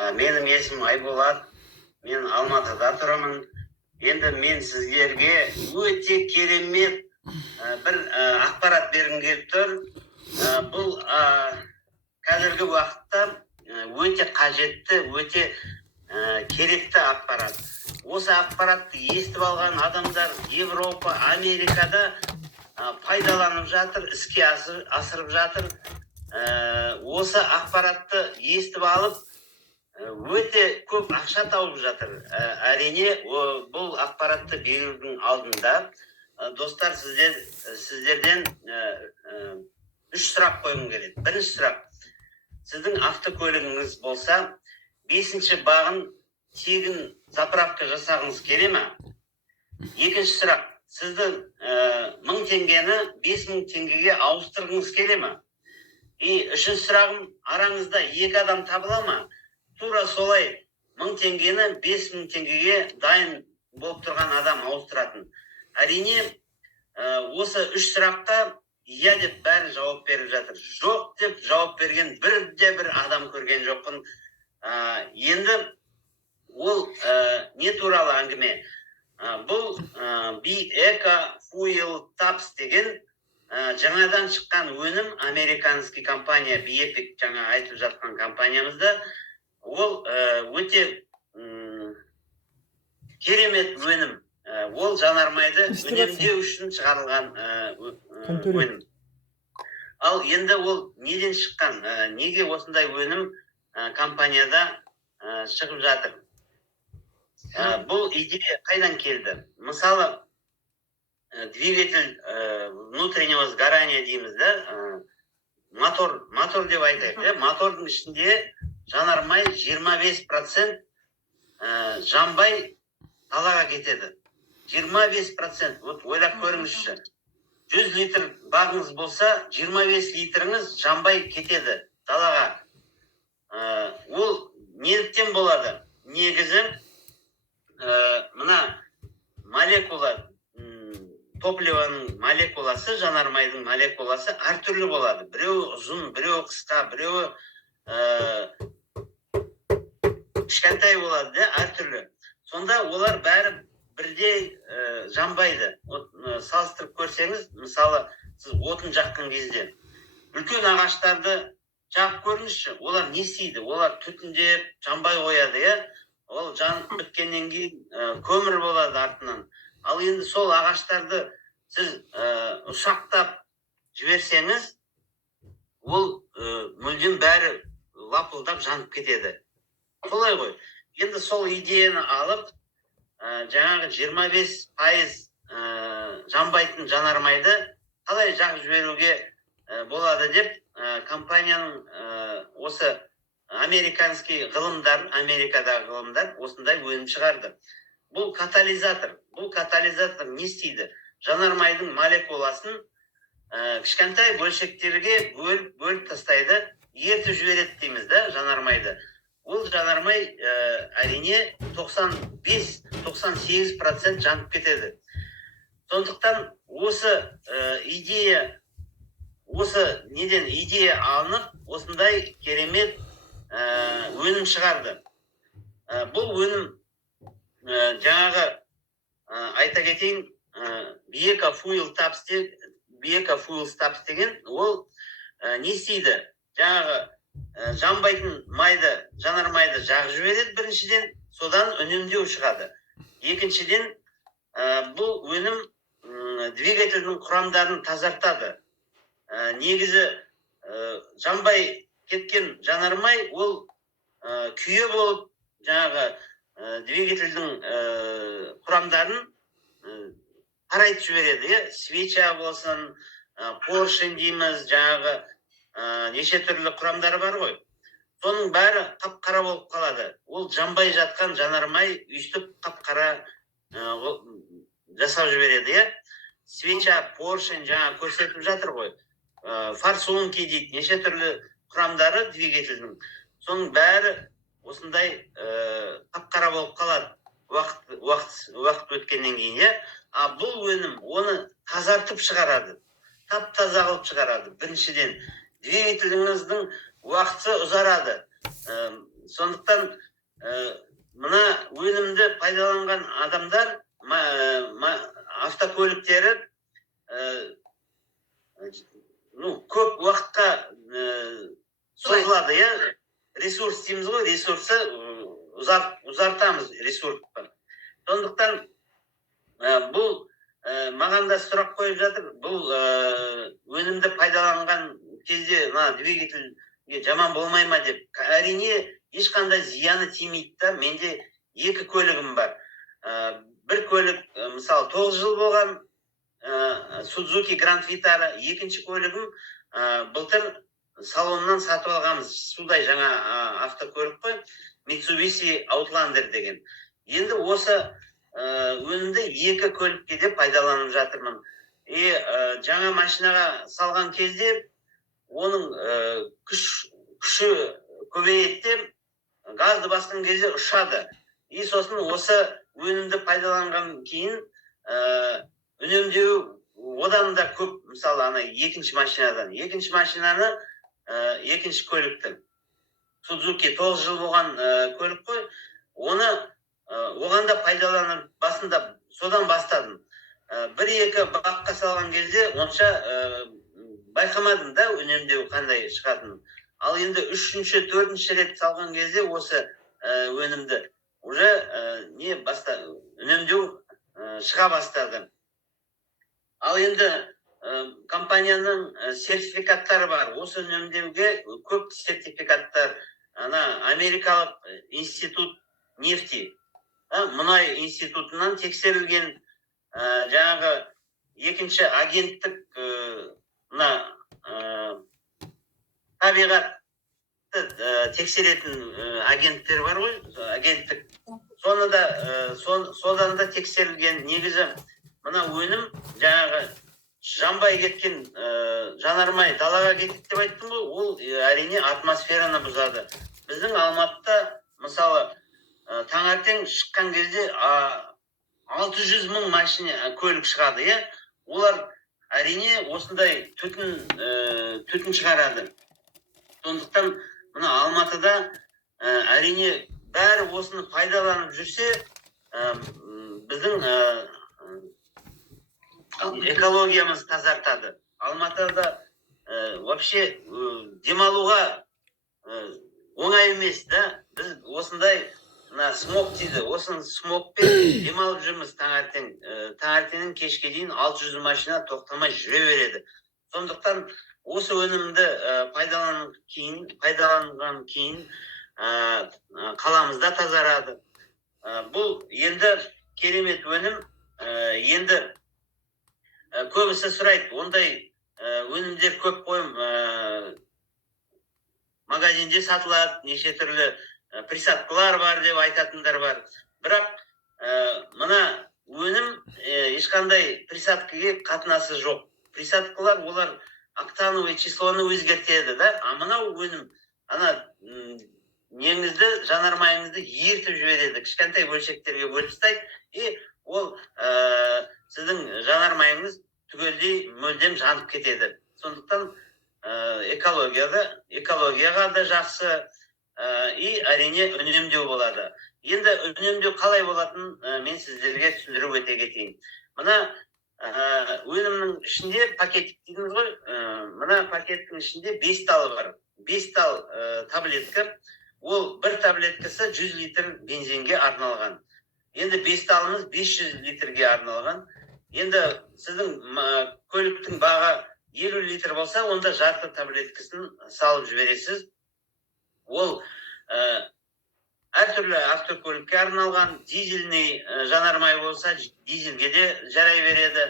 Менің есімім Айболат. Мен Алматыда тұрамын. Енді мен сіздерге өте керемет бір ақпарат бергім келіп тұр. Бұл қазіргі уақытта өте қажетті, өте керекті ақпарат. Осы ақпаратты естіп алған адамдар Европа, Америкада пайдаланып жатыр, іске асырып жатыр. Осы ақпаратты естіп алып, өте көп ақша тауып жатыр. Әрине, бұл ақпаратты берудің алдында достар, сіздерден 3 сұрақ қойғым келеді. Бірінші сұрақ: сіздің автокөлігіңіз болса, 5-ші бағын тегін заправка жасағыңыз келе ме? Екінші сұрақ: сіздің 1000 теңгені 5000 теңгеге ауыстырғыңыз келе ме? Үшінші сұрағым: араңызда 2 адам табыла ма? Тура солай 1000 теңгені 5000 теңгеге дайын болып тұрған адам ауыстыратын. Әрине, осы 3 сұраққа иә деп бәрі жауап беріп жатыр. Жоқ деп жауап берген бір адам көрген жоқпын. Енді ол не туралы әңгіме? Бұл Be-Eco Fuel Tabs деген жаңадан шыққан өнім, американский компания, Be-Epic жаңа айтып жатқан компаниямызда. Ол өте керемет өнім. Ол жанармайды үнемдеу үшін шығарылған өнім. Ал енді ол неден шыққан? Неге осындай өнім компанияда шығып жатыр? Бұл идея қайдан келді? Мысалы, двигатель внутреннего сгорания дейміз да, мотор деп айтайық. Мотордың ішінде жанармай 25% жанбай далаға кетеді. 25%. Вот ойлап көріңізші. 100 литр бағыңыз болса, 25 литріңіз жанбай кетеді далаға. Ол неліктен болады? Негізі мына молекула, топливаның молекуласы, жанармайдың молекуласы әртүрлі болады. Біреуі ұзын, біреуі қысқа, біреуі кішкентай болады, әртүрлі. Сонда олар бәрі бірдей жанбайды. Салыстырып көрсеңіз, мысалы, сіз отын жаққан кезде үлкен ағаштарды жағып көріңізші. Олар не істейді? Олар түтіндеп жанбай қояды, ол жанып біткеннен кейін көмір болады артынан. Ал енді сол ағаштарды сіз ұшақтап жіберсеңіз, ол мүлдем бәрі лапылдап жанып кетеді. Солай ғой. Енді сол идеяны алып, жаңағы 25% жанбайтын жанармайды қалай жағып жіберуге болады деп, компанияның осы американский ғылымдар, Америкадағы ғылымдар осындай өнім шығарды. Бұл катализатор. Бұл катализатор не істейді? Жанармайдың молекуласын кішкентай бөлшектерге бөліп тастайды, ертіп жібереді дейміз да, жанармайды. Ол жанармай әрине 95-98% жанып кетеді. Сондықтан осы идея, осы неден идея алынып, осындай керемет өнім шығарды. Бұл өнім жаңағы айта кетейін, Be-Eco Fuel Tabs деген, ол не істейді? Жаңағы жанбайтын майды, жанармайды жағып жібереді біріншіден, содан үнемдеу шығады. Екіншіден, бұл өнім двигательдің құрамдарын тазартады. Негізі жанбай кеткен жанармай, ол күйе болып, жаңағы двигательдің құрамдарын қарайтып жібереді. Свеча болсын, поршень дейміз, жаңағы неше түрлі құрамдары бар ғой. Соның бәрі қап-қара болып қалады. Ол жанбай жатқан жанармай өйстіп қап-қара жасап жібереді. Свеча, поршень жаңа көрсетіп жатыр ғой. Форсунки дейді, неше түрлі құрамдары двигательдің. Соның бәрі осындай қап-қара болып қалады уақыт өткеннен кейін. Бұл өнім оны тазартып шығарады. Тап-таза қылып шығарады. Біріншіден, двигателіңіздің уақыты ұзарады. Сондықтан мына өнімді пайдаланған адамдар автокөліктері көп уақытқа созылады, иә. Ресурс дейміз ғой, ресурсы ұзартамыз ресурсты. Сондықтан бұл маған да сұрақ қойып жатыр. Бұл өнімді пайдаланған кезде двигательге жаман болмай ма деп. Әрине, ешқандай зияны тимейді да. Менде 2 көлігім бар. Бір көлік, мысалы, 9 жыл болған Suzuki Grand Vitara, екінші көлігім былтыр салоннан сатып алғанбыз. Судай жаңа автокөлік қой, Mitsubishi Outlander деген. Енді осы өнімді 2 көлікке де пайдаланып жатырмын. Жаңа машинаға салған кезде оның күші көбейеді, газды басқан кезде ұшады. Сосын осы өнімді пайдаланған кейін үнемдеу одан да көп, мысалы, екінші машинадан. Екінші машинаны, екінші көлікті. Suzuki 9 жыл болған көлік қой. Оған да пайдаланып, басында содан бастадым. 1-2 баққа салған кезде онша байқамадым да үнемдеу қандай шығатынын. Ал енді 3-4 рет салған кезде осы өнімді уже үнемдеу шыға бастады. Ал енді компанияның сертификаттары бар. Осы үнемдеуге көп сертификаттар. Америкалық институт нефти, мұнай институтынан тексерілген, жаңағы екінші агенттік табиғатты тексеретін агенттер бар ғой, агенттік. Содан да тексерілген. Негізі мына өнім жаңағы жанбай кеткен жанармай далаға кетті деп айттым ғой, ол әрине атмосфераны бұзады. Біздің Алматыда, мысалы, таңертең шыққан кезде 600 мың машина көлік шығады, иә. Олар әрине осындай түтін шығарады. Сондықтан мына Алматыда әрине бәрі осыны пайдаланып жүрсе, біздің экологиямыз тазартады. Алматыда вообще демалуға оңай емес, да. Біз осындай смог дейді. Осының смогпен демалып жүрміз таңертеңнен кешке дейін 600 машина тоқтамай жүре береді. Сондықтан осы өнімді пайдаланған кейін қаламызда тазарады. Бұл енді керемет өнім. Енді көбісі сұрайды, ондай өнімдер көп қойым, магазинде сатылады, неше түрлі присадкалар бар деп айтатындар бар. Бірақ мына өнім ешқандай присадкаге қатынасы жоқ. Присадкалар олар октановый числоны өзгертеді, да? Мынау өнім неңізді, жанармайыңызды ертіп жібереді, кішкентай бөлшектерге бөліп тастайды, ол сіздің жанармайыңыз түгелдей мүлдем жанып кетеді. Сондықтан экологияға да жақсы, әрине үнемдеу болады. Енді үнемдеу қалай болатын мен сіздерге түсіндіріп өте кетейін. Мына өнімнің ішінде пакеттік дейміз ғой, мына пакеттің ішінде 5 талы бар. 5 тал таблетка. Ол бір таблеткасы 100 литр бензинге арналған. Енді 5 талымыз 500 литрге арналған. Енді сіздің көліктің бағы 50 литр болса, онда жарты таблеткасын салып жібересіз. Ол әртүрлі автокөлікке арналған. Дизельный жанармай болса, дизельге де жарай береді.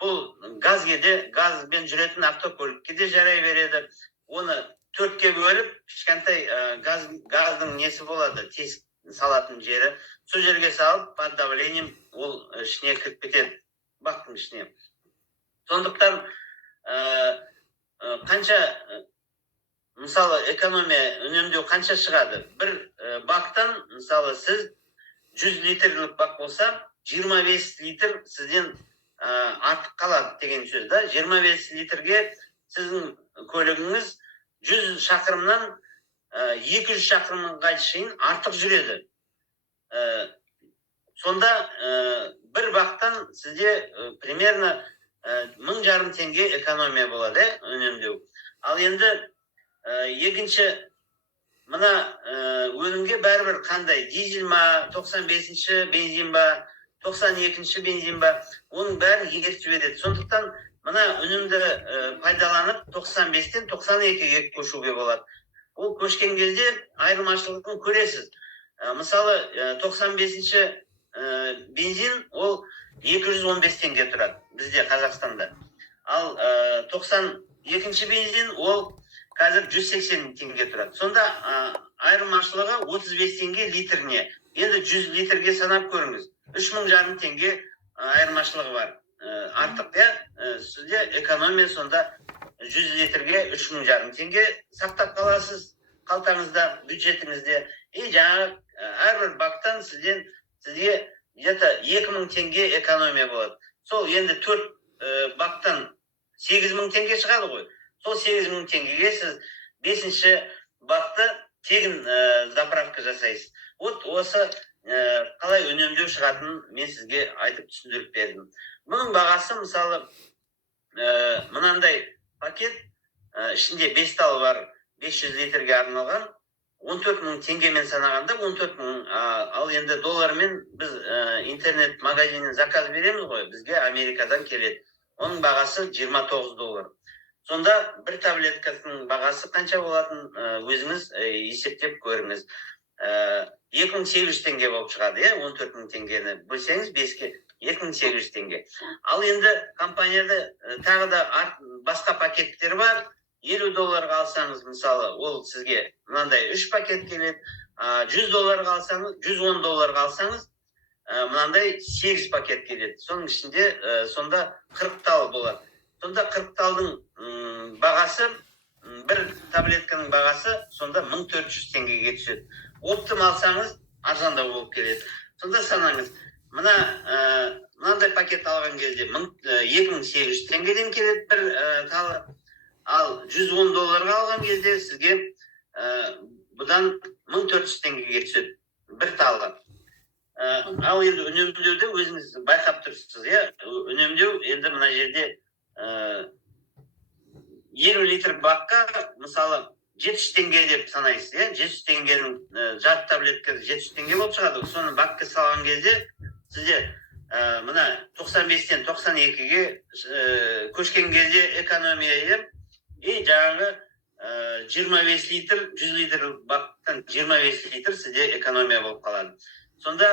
Бұл газбен жүретін автокөлікке де жарай береді. Оны 4-ке бөліп, кішкентай газдың несі болады, тез салатын жері. Сол жерге салып, под давлением ол ішіне кіріп кетеді, бақтың ішіне. Сондықтан қанша, мысалы, экономия үнемдеу қанша шығады? Бір бақтан, мысалы, сіз 100 литрлік бақ болса, 25 литр сізден артық қалады деген сөз, да? 25 литрге сіздің көлігіңіз 100 шақырымнан 200 шақырымға шейін артық жүреді. Сонда бір бақтан сізде примерно 1,5 теңге экономия болады, үнемдеу. Ал енді екінші мына өнімге бәрібір қандай дизель ма, 95-ші бензин ба, 92-ші бензин ба, оның бәрін егеріп жібереді. Сондықтан мына өнімді пайдаланып 95-тен 92-ге көшуге болады. Ол көшкен кезде айырмашылығын көресіз. Мысалы 95-ші бензин ол 215 теңге тұрады бізде Қазақстанда. Ал 92-ші бензин ол қазір 180 теңге тұрады. Сонда айырмашылығы 35 теңге литріне. Енді 100 литрге санап көріңіз. 3,5 теңге айырмашылығы бар. Артық, сізде экономия сонда 100 литрге 3,5 теңге сақтап қаласыз қалтаңызда, бюджетіңізде. Жаңағы әрбір бактан сізге где-то 2,000 теңге экономия болады. Сол енді 4 бактан 8,000 теңге шығады ғой. Сол 8,000 теңгеге сіз 5-ші бакты тегін заправка жасайсыз. Осы қалай үнемдеу шығатынын мен сізге айтып түсіндіріп бердім. Бұның бағасы мысалы мынандай пакет, ішінде 5 тал бар, 500 литрге арналған, 14,000 теңгемен санағанда 14,000, ал енді доллармен біз интернет магазиннен заказ береміз ғой, бізге Америкадан келеді. Оның бағасы $29. Сонда бір таблеткасының бағасы қанша болатын өзіңіз есептеп көріңіз. 2,800 теңге болып шығады, 14,000 теңгені бөлсеңіз 5-ке 2,800 теңге. Ал енді компанияда тағы да басқа пакеттер бар. $50 алсаңыз, мысалы, ол сізге мынандай 3 пакет келеді. $100 алсаңыз, $110 алсаңыз, мынандай 8 пакет келеді. Соның ішінде сонда 40 тал болады. Сонда 40 талдың бағасы, бір таблетканың бағасы сонда 1400 теңгеге түседі. Оптым алсаңыз, арзандау болып келеді. Сонда санаңыз, мынандай пакет алған кезде 2,800 теңгеден келеді бір талы. Ал $110 алған кезде сізге бұдан 1400 теңгеге түседі бір талы. Ал енді үнемдеуді өзіңіз байқап тұрсыз, үнемдеу енді мына жерде 50 литр бакқа, мысалы, 700 теңге деп санайсыз, 700 теңгенің жарты таблетка 700 теңге болып шығады. Соны бакқа салған кезде сізде мына 95-тен 92-ге көшкен кезде экономия жаңағы 25 литр, 100 литр бактан 25 литр сізде экономия болып қалады. Сонда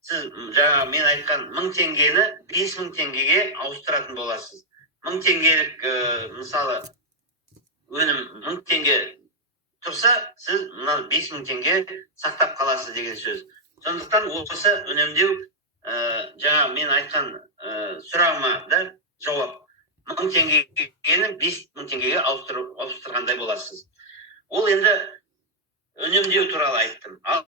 сіз жаңа мен айтқан 1000 теңгені 5000 теңгеге ауыстыратын боласыз. 1000 теңгелік мысалы өнім 1000 теңге тұрса, сіз 5000 теңге сақтап қаласыз деген сөз. Сондықтан осы үнемдеу жаңа мен айтқан сұрағыма да жауап. 1000 теңгені 5000 теңгеге ауыстырғандай боласыз. Ол енді үнемдеу туралы айттым.